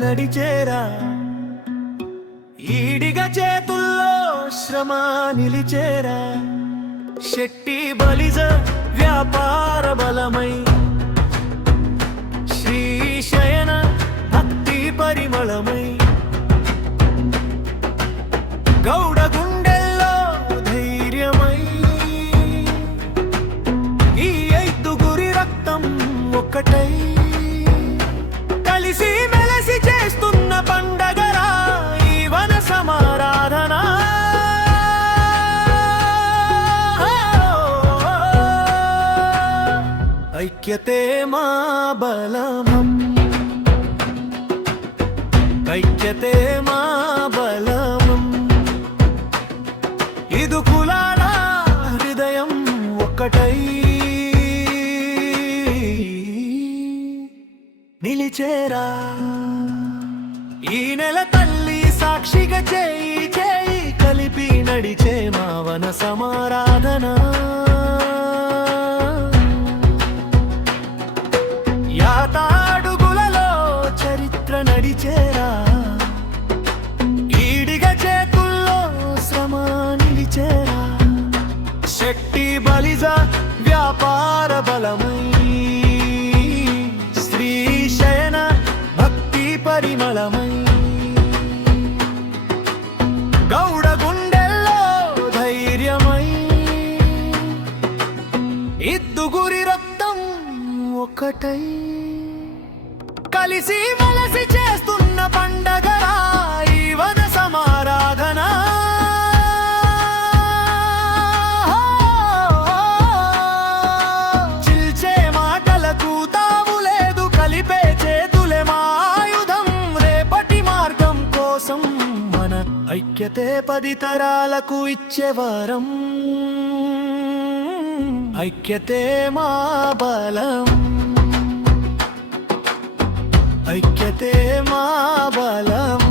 నడిచేరా ఈడిగా చేతుల్లో శ్రమ నిలిచేరా శెట్టి బలిజ వ్యాపార బలమై శ్రీశయన భక్తి పరిమళమై గౌడ గుండెల్లో ధైర్యమై ఈ ఐదుగురి రక్తం ఒక్కటై కలిసి మెలసి చేస్తున్న పండగరా ఈ వన సమారాధన ఐక్యతే మా బలమం ఐక్యతే మా బలమం ఇది కులాల హృదయం ఒక్కటై నిలిచేరా ఈ నెల తల్లి సాక్షిగా చేయి చేయి కలిపి నడిచే మా వన సమారాధన యాతాడుగులలో చరిత్ర నడిచేరా ఈడిగా చేతుల్లో శ్రమ నిలిచేరా శక్తి బలిజ వ్యాపార బలమై శ్రీశయన భక్తి పరిమళమై గౌడ గుండెల్లో ధైర్యమై ఇద్దుగురి రక్తం ఒకటై కలిసి మలసి చేస్తున్న పండగరా ఈ వన సమారాధన చిల్చే మాటలకు తావు లేదు కలిపే చేతులే మా ఆయుధం రేపటి మార్గం కోసం మన ఐక్యతే 10 తరాలకు ఇచ్చే వరం ఐక్యతే మా బలం ఐక్యతే మా బలం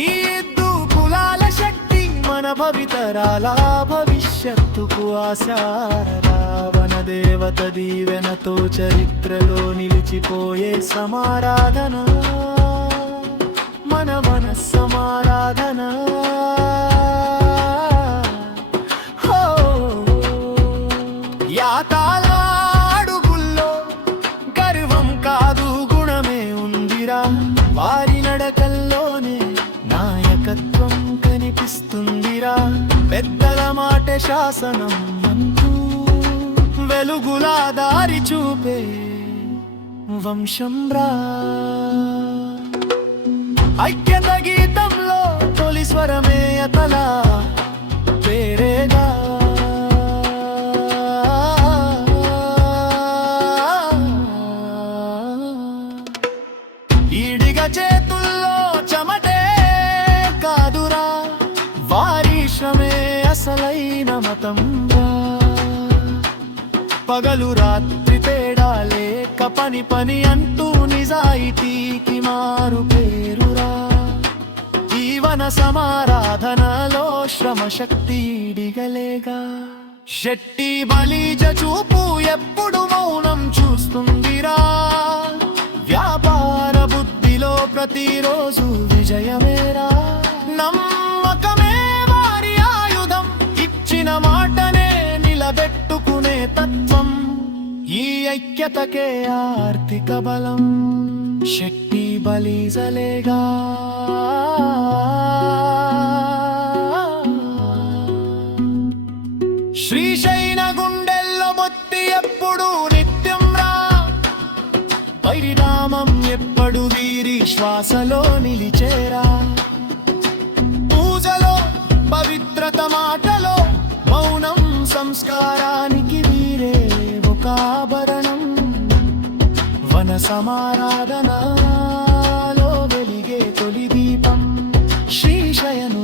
ఈ ఇద్దు కులాల శక్తి మన భవితరాల భవిష్యత్తుకు ఆశారరా వన దేవత దీవెనతో చరిత్రలో నిలిచిపోయే సమారాధన మన వన సమారాధన యాతాళాడుగుల్లో గర్వం కాదు గుణమే ఉందిరా వారి నడకల్లోనే నాయకత్వం కనిపిస్తుందిరా పెద్దల మాట శాసనం అంటూ వెలుగులా దారి చూపే వంశం రా ఐక్యత గీతంలో తొలి స్వరమే అతలా పేరేగా ఈడిగా చేతుల్లో చెమటే కాదురా వారి శ్రమే అసలైన మతం పగలు రాత్రి తేడా లేక పని పని అంటూ నిజాయితీకి మారు పేరురా ఈ వన సమారాధనలో శ్రమ శక్తి ఈడిగలేగా శెట్టి బలిజ చూపు ఎప్పుడు మౌనం చూస్తుందిరా వ్యాపార బుద్ధిలో ప్రతిరోజు విజయమేరా నమ్మకమే వారి ఆయుధం ఇచ్చిన మాటనే నిలబెట్టుకునే తత్వం ఈ ఐక్యతకే ఆర్థిక బలం శక్తి బలిజలేగా శ్రీశైన గుండెల్లో బొత్తి ఎప్పుడు నిత్యం రా పరిణామం ఎప్పుడు వీరి శ్వాసలో నిలిచేరా పూజలో పవిత్రత మాటలో మౌనం సంస్కారానికి వీరే ఒక ఆభరణం వన సమారాధనలో వెలిగే తొలి దీపం శ్రీశయను